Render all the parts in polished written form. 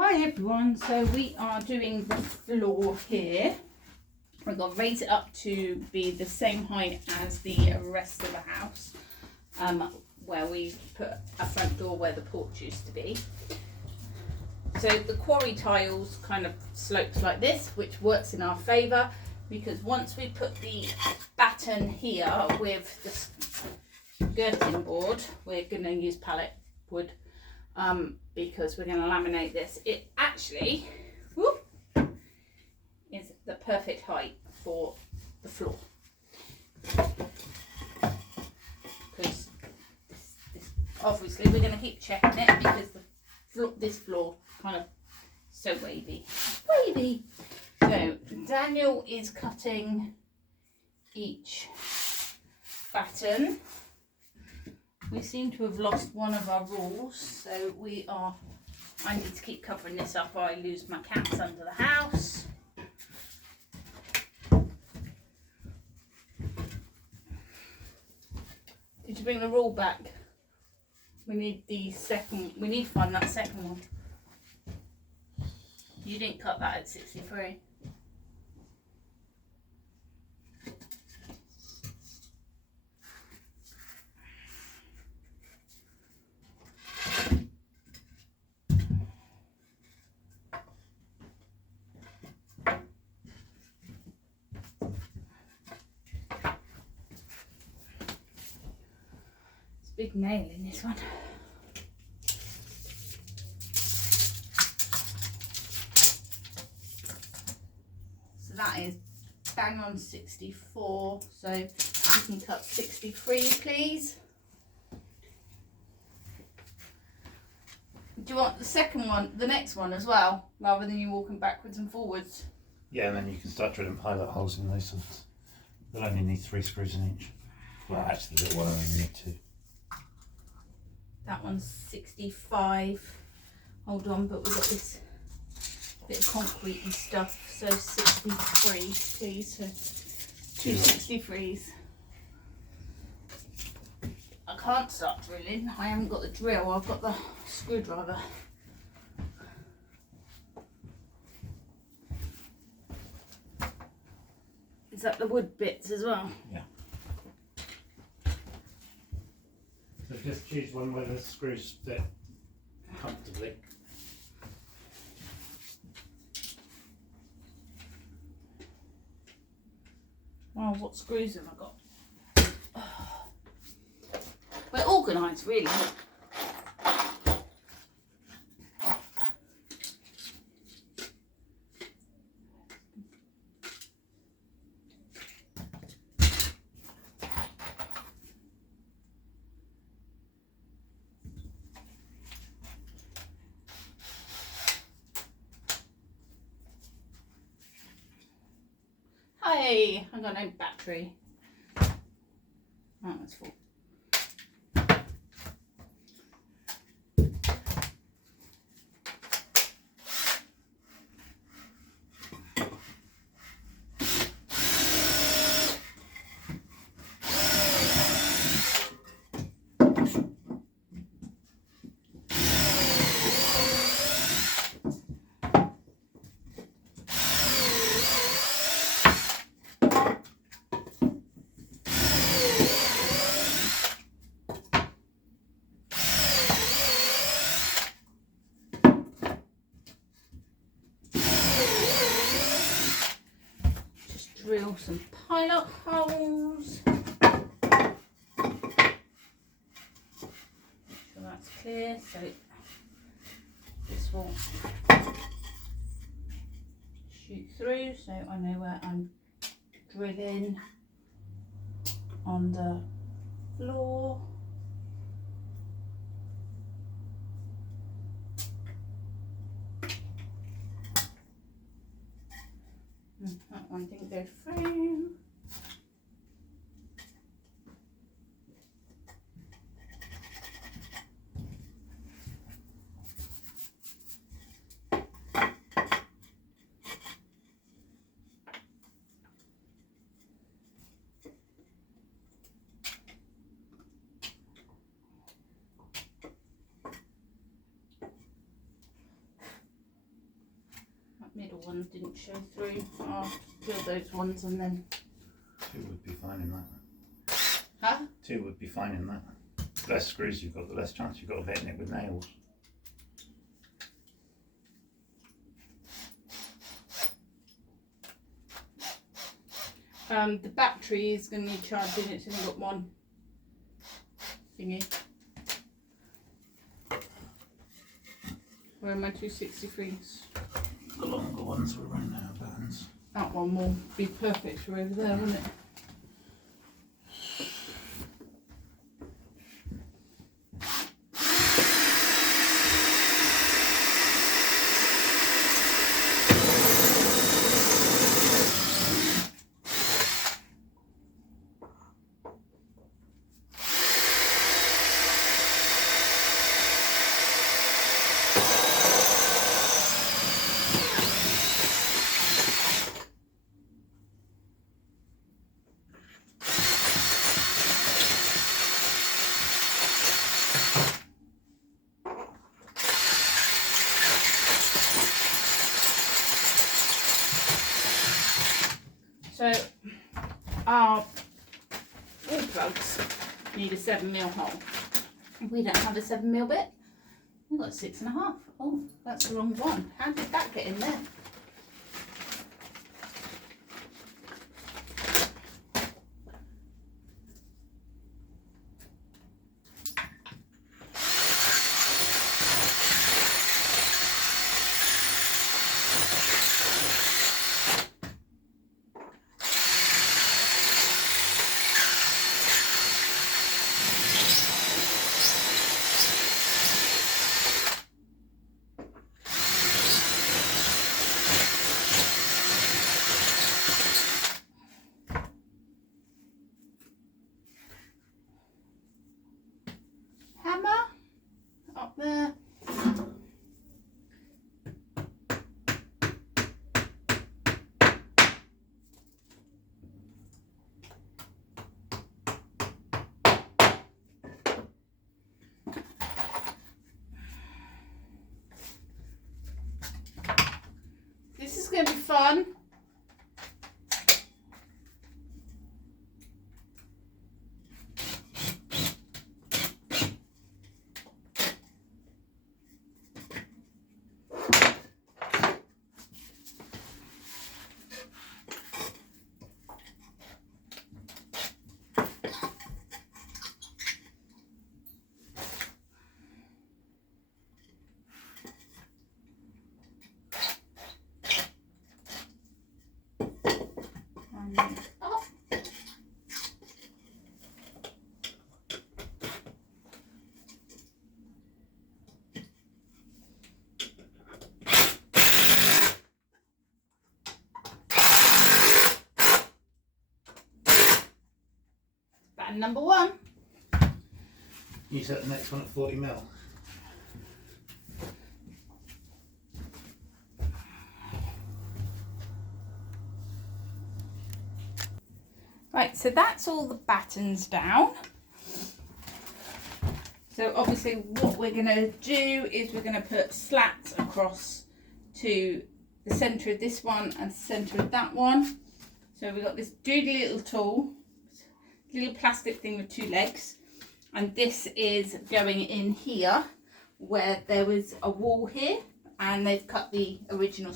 Hi everyone, so we are doing the floor here. We're going to raise it up to be the same height as the rest of the house, where we put a front door where the porch used to be. So the quarry tiles kind of slopes like this, which works in our favour, because once we put the batten here with the skirting board, we're going to use pallet wood. Because we're going to laminate this. It actually is the perfect height for the floor. Because obviously we're going to keep checking it because this floor kind of so wavy. Wavy! So Daniel is cutting each batten. We seem to have lost one of our rules, so I need to keep covering this up or I lose my cats under the house. Did you bring the rule back? We need to find that second one. You didn't cut that at 63. Big nail in this one. So that is bang on 64. So you can cut 63, please. Do you want the second one, the next one as well, rather than you walking backwards and forwards? Yeah, and then you can start drilling pilot holes in those ones. You'll only need 3 screws in each. Well, actually, the little one only need 2. That one's 65. Hold on, but we've got this bit of concrete and stuff. So 63, please. So 2 63s. I can't start drilling. I haven't got the drill. I've got the screwdriver. Is that the wood bits as well? Yeah. So just choose one where the screws fit comfortably. Oh, what screws have I got? Oh. We're organised, really. Hey, I got no battery. Oh, that's full. Drill some pilot holes. Make sure that's clear. So this will shoot through, so I know where I'm drilling on the floor. That one didn't go through. one didn't show through. I'll build those ones and then. 2 would be fine in that. Huh? 2 would be fine in that. The less screws you've got, the less chance you've got of hitting it with nails. The battery is going to need charging. It's only got one thingy. Where are my 263s? The longer ones were running out of buttons. That one will be perfect for over there, won't it? So our wall plugs need a 7mm hole. We don't have a 7mm bit. We've got 6.5. Oh, that's the wrong one. How did that get in there? Up there. This is going to be fun. Oh. Button number 1. You set the next one at 40mm. Right, so that's all the battens down. So obviously what we're going to do is we're going to put slats across to the centre of this one and the centre of that one. So we've got this doodly little tool, little plastic thing with 2 legs, and this is going in here where there was a wall here and they've cut the original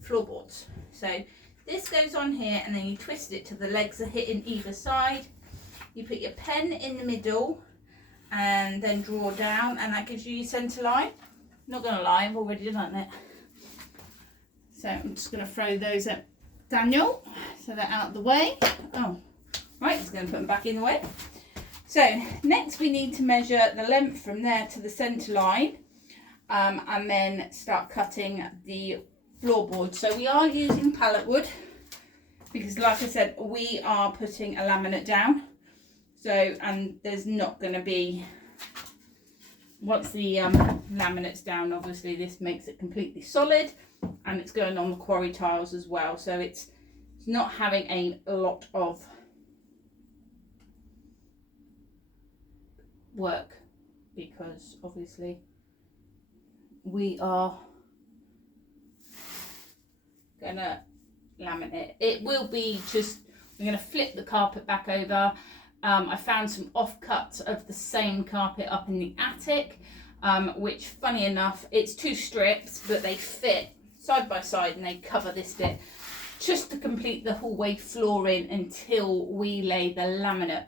floorboards. So this goes on here and then you twist it till the legs are hitting either side. You put your pen in the middle and then draw down, and that gives you your centre line. Not going to lie, I've already done it. So I'm just going to throw those at Daniel so they're out of the way. Oh, right, just going to put them back in the way. So next we need to measure the length from there to the centre line, and then start cutting the floorboard. So we are using pallet wood because, like I said, we are putting a laminate down. So, and there's not going to be, once the laminate's down, obviously this makes it completely solid, and it's going on the quarry tiles as well. So it's not having a lot of work because obviously we are gonna laminate. It will be just, we're gonna flip the carpet back over. I found some offcuts of the same carpet up in the attic, which funny enough, it's 2 strips, but they fit side by side and they cover this bit just to complete the hallway flooring until we lay the laminate.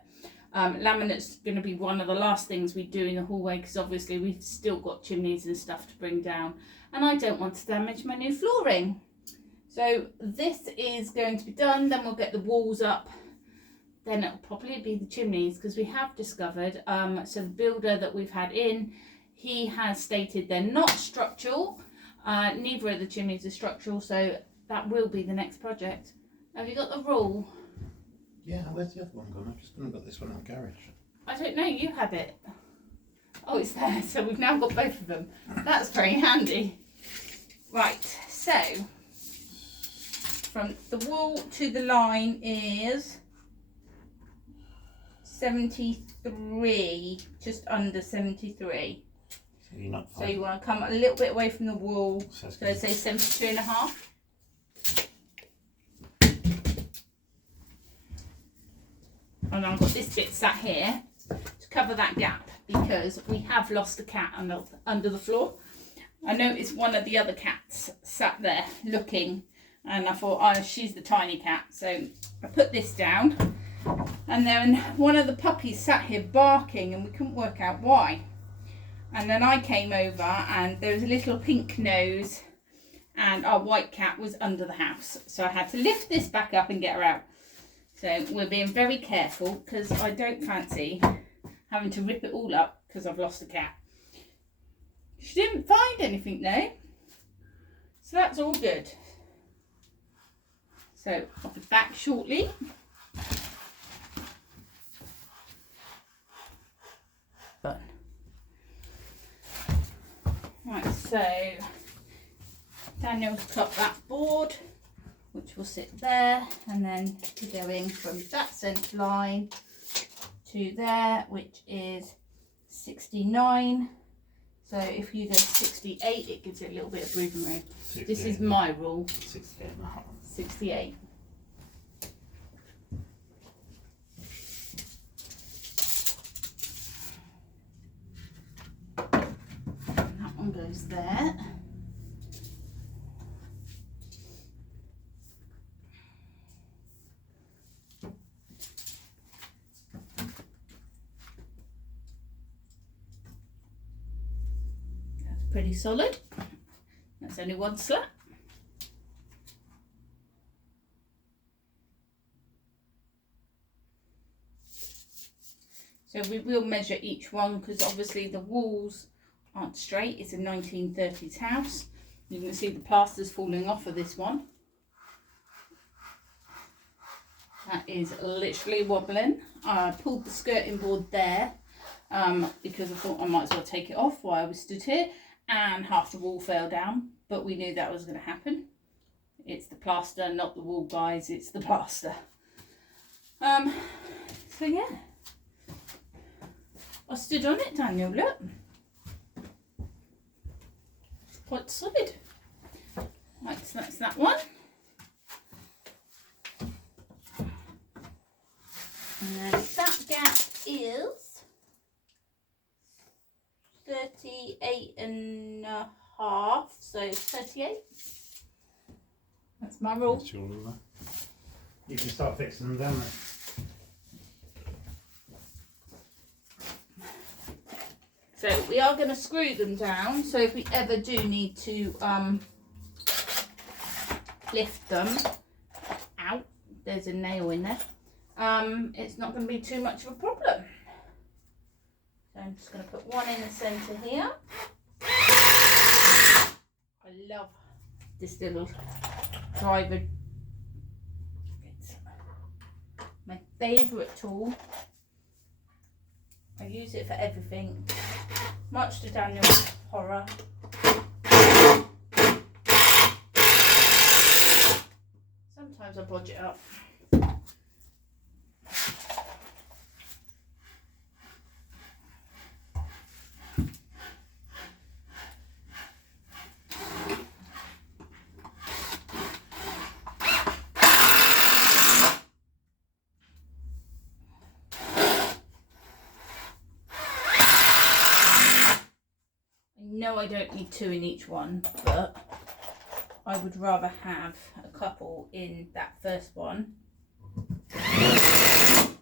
Laminate's going to be one of the last things we do in the hallway because obviously we've still got chimneys and stuff to bring down and I don't want to damage my new flooring. So this is going to be done, then we'll get the walls up, then it'll probably be the chimneys because we have discovered, so the builder that we've had in, he has stated they're not structural, neither of the chimneys are structural, so that will be the next project. Have you got the rule? Yeah, where's the other one gone? I've just gone and got this one out the garage. I don't know, you had it. Oh, it's there, so we've now got both of them. That's very handy. Right, so from the wall to the line is 73, just under 73. So you're not So you want to come a little bit away from the wall, so say 72 and a half. And I've got this bit sat here to cover that gap because we have lost a cat under the floor. I noticed one of the other cats sat there looking and I thought, oh, she's the tiny cat. So I put this down and then one of the puppies sat here barking and we couldn't work out why. And then I came over and there was a little pink nose and our white cat was under the house. So I had to lift this back up and get her out. So we're being very careful because I don't fancy having to rip it all up because I've lost a cat. She didn't find anything though, so that's all good. So I'll be back shortly. But right, so Daniel's cut that board, which will sit there, and then we're going from that centre line to there, which is 69. So if you go 68, it gives it a little bit of breathing room. This is my rule. 68 and a half. 68. And that one goes there. Pretty solid. That's only one slat. So we will measure each one because obviously the walls aren't straight. It's a 1930s house. You can see the plaster's falling off of this one. That is literally wobbling. I pulled the skirting board there because I thought I might as well take it off while I was stood here. And half the wall fell down, but we knew that was going to happen. It's the plaster, not the wall, guys. It's the plaster. So yeah, I stood on it, Daniel. Look, it's quite solid. Right, so that's that one. And then that gap is 38 and a half, so 38. That's my rule. That's your rule. You can start fixing them down there. So we are going to screw them down, so if we ever do need to lift them out, there's a nail in there, it's not going to be too much of a problem. So I'm just going to put one in the centre here. I love this little driver. It's my favourite tool. I use it for everything, much to Daniel's horror. Sometimes I bodge it up. know I don't need 2 in each one, but I would rather have a couple in that first one. And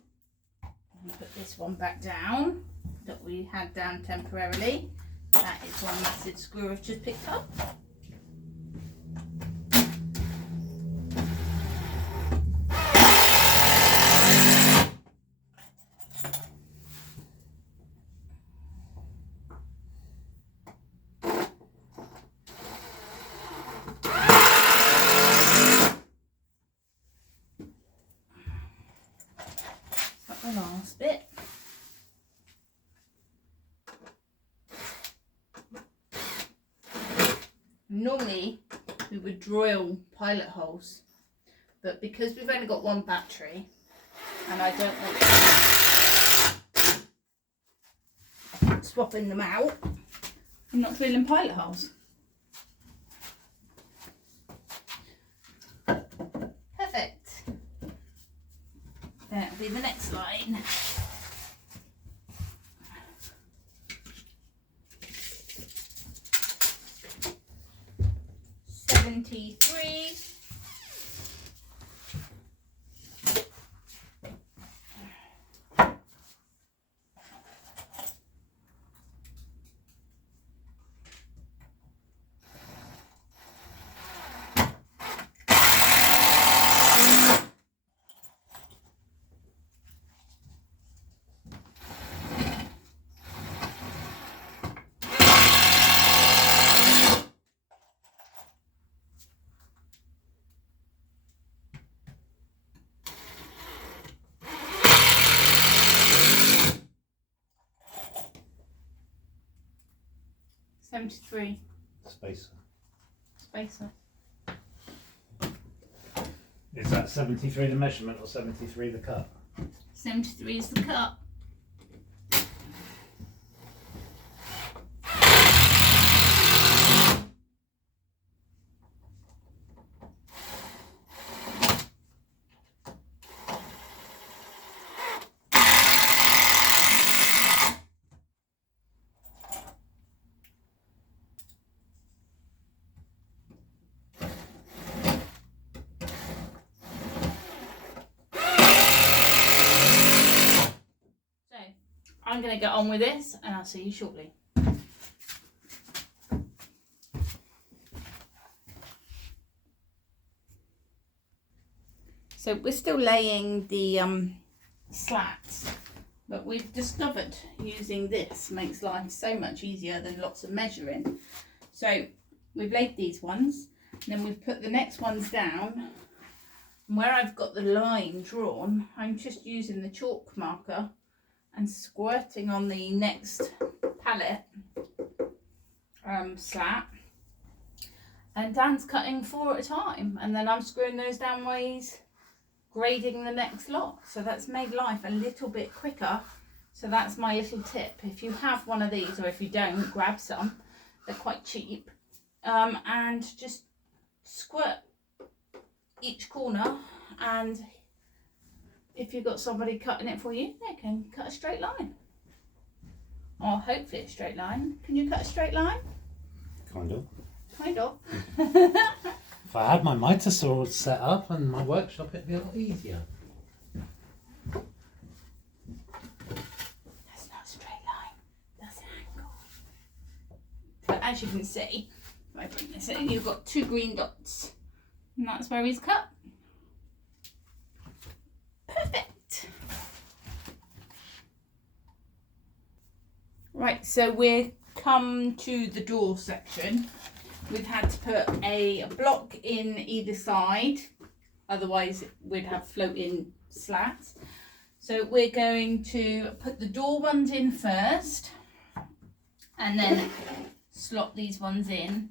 put this one back down that we had down temporarily. That is one massive screw I've just picked up. The last bit. Normally we would drill pilot holes, but because we've only got one battery and I don't want swapping them out, I'm not drilling pilot holes. Perfect. That'll be the next line. Three. Spacer. Is that 73 the measurement or 73 the cut? 73 is the cut. I'm going to get on with this and I'll see you shortly. So we're still laying the slats, but we've discovered using this makes life so much easier than lots of measuring. So we've laid these ones, and then we've put the next ones down, and where I've got the line drawn, I'm just using the chalk marker and squirting on the next pallet slat, and Dan's cutting 4 at a time, and then I'm screwing those down while he's grading the next lot. So that's made life a little bit quicker. So that's my little tip. If you have one of these, or if you don't, grab some. They're quite cheap, and just squirt each corner, and if you've got somebody cutting it for you, they can cut a straight line. Or hopefully a straight line. Can you cut a straight line? Kind of. Kind of. If I had my mitre saw set up and my workshop, it'd be a lot easier. That's not a straight line. That's an angle. But as you can see, if I bring this in, you've got 2 green dots. And that's where he's cut. Perfect. Right, so we're come to the door section. We've had to put a block in either side, otherwise we'd have floating slats. So we're going to put the door ones in first, and then slot these ones in,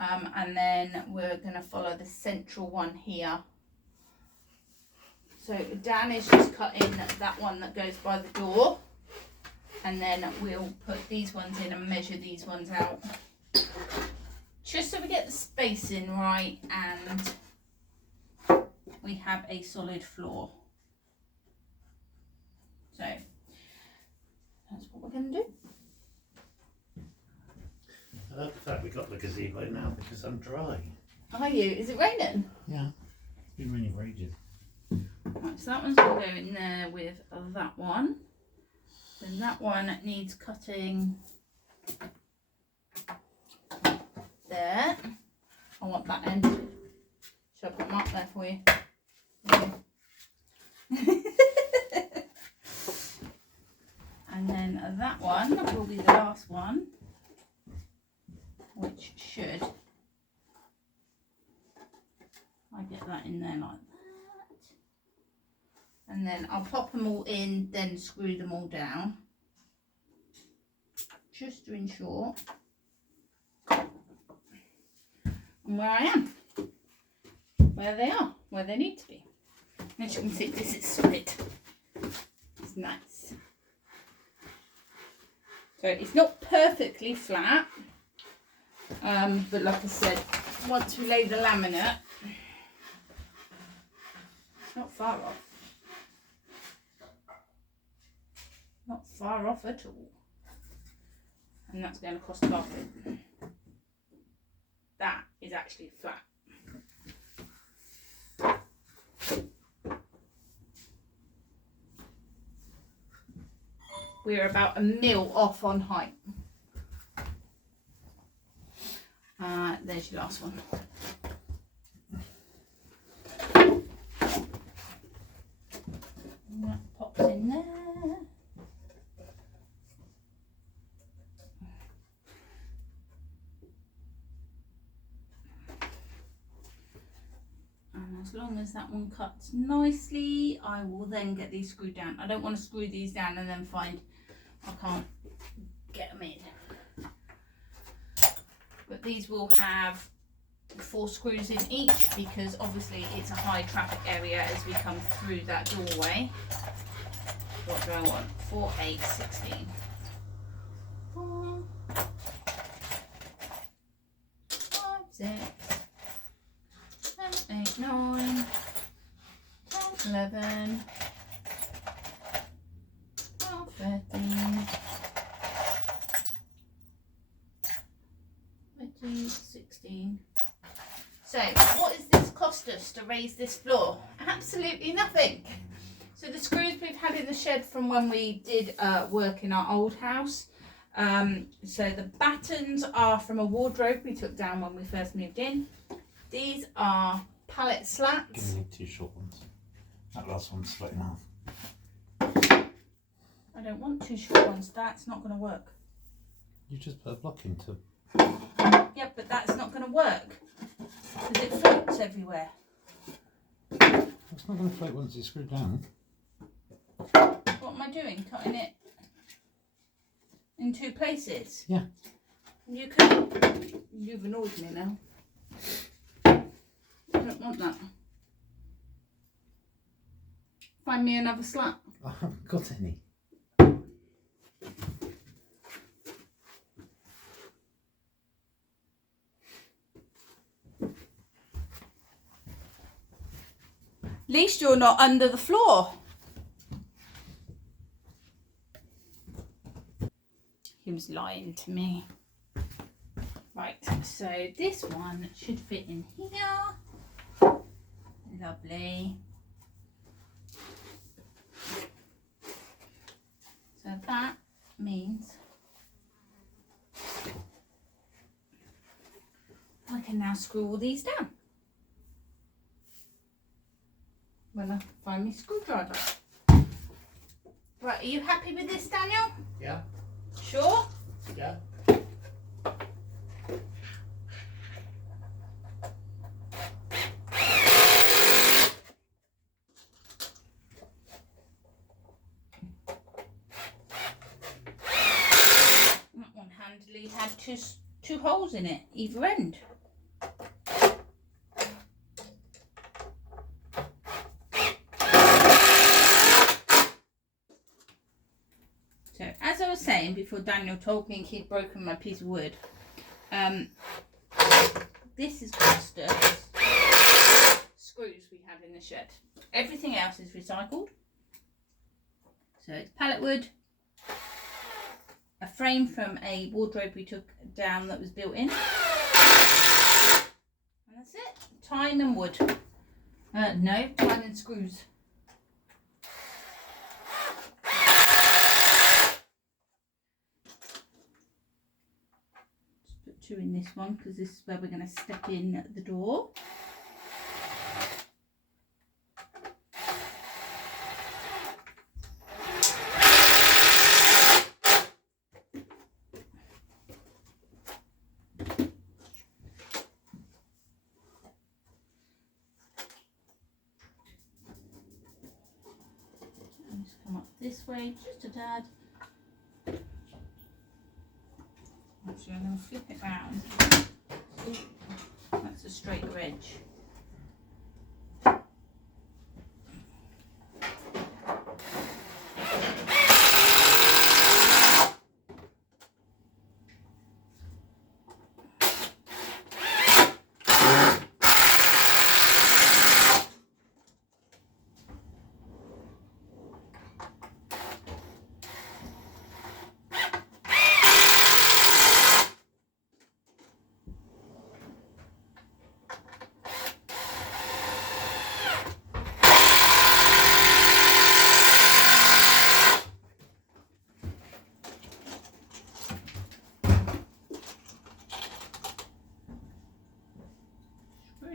and then we're going to follow the central one here. So Dan is just cutting that one that goes by the door, and then we'll put these ones in and measure these ones out, just so we get the spacing right and we have a solid floor. So that's what we're going to do. In fact, we got the gazebo now because I'm dry. Are you? Is it raining? Yeah. It's been raining for ages. Right, so that one's going to go in there with that one. Then that one needs cutting there. I want that end. Shall I put them up there for you? Yeah. And then that one will be the last one, which should, I get that in there like that, and then I'll pop them all in, then screw them all down, just to ensure I'm where I am, where they are, where they need to be. As you can see, this is solid. It's nice. So it's not perfectly flat, but like I said, once we lay the laminate, it's not far off. Not far off at all. And that's going to cost carpet. That is actually flat. We're about a mil off on height. There's your last one. And that pops in there. And as long as that one cuts nicely, I will then get these screwed down. I don't want to screw these down and then find I can't get them in. But these will have 4 screws in each because obviously it's a high traffic area as we come through that doorway. What do I want? 4, 8, 16. 4, 5, 6, 7, 8, 9, 10, 11, 12, 13, 15, 16. So what is this cost us to raise this floor? Absolutely nothing. So the screws we've had in the shed from when we did work in our old house. So the battens are from a wardrobe we took down when we first moved in. These are pallet slats. You need 2 short ones. That last one's split in half. I don't want 2 short ones. That's not going to work. You just put a block into. Yep, but that's not going to work because it floats everywhere. It's not going to float once it's screwed down. What am I doing? Cutting it in 2 places? Yeah. You've annoyed me now. I don't want that. Find me another slat. I haven't got any. At least you're not under the floor. He was lying to me. Right, so this one should fit in here. Lovely. So that means I can now screw all these down when I find my screwdriver. Right, are you happy with this, Daniel? Yeah. Sure? Yeah. That one handily had two holes in it, either end. So, as I was saying before Daniel told me he'd broken my piece of wood, this is cost us screws we had in the shed. Everything else is recycled. So it's pallet wood, a frame from a wardrobe we took down that was built in. And that's it. Time and wood. No, time and screws. Just put 2 in this one because this is where we're going to step in the door. Come up this way just a tad. Actually, I'm going to flip it round. That's a straighter edge.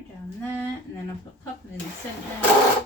Down there, and then I've got a couple in the centre.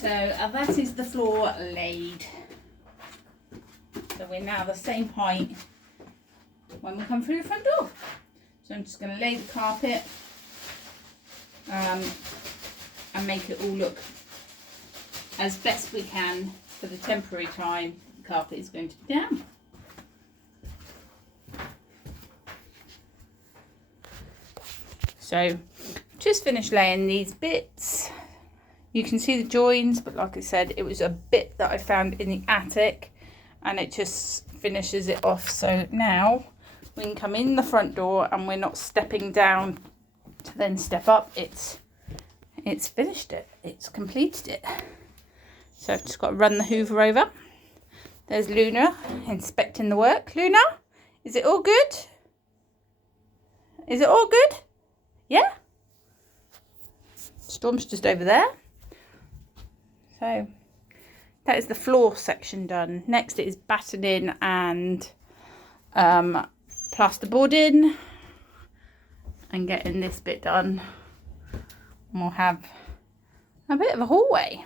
So that is the floor laid. So we're now the same height when we come through the front door. So I'm just going to lay the carpet and make it all look as best we can for the temporary time the carpet is going to be down. So just finished laying these bits. You can see the joins, but like I said, it was a bit that I found in the attic and it just finishes it off. So now we can come in the front door and we're not stepping down to then step up. It's finished it. It's completed it. So I've just got to run the hoover over. There's Luna inspecting the work. Luna, is it all good? Is it all good? Yeah? Storm's just over there. So that is the floor section done. Next it is battening and plasterboarding and getting this bit done. And we'll have a bit of a hallway.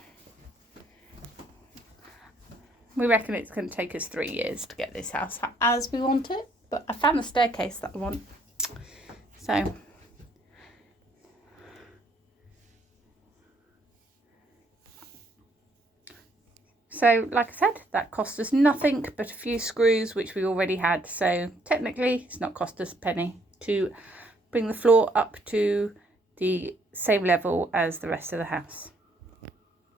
We reckon it's going to take us 3 years to get this house as we want it, but I found the staircase that I want. So like I said, that cost us nothing but a few screws, which we already had. So technically, it's not cost us a penny to bring the floor up to the same level as the rest of the house.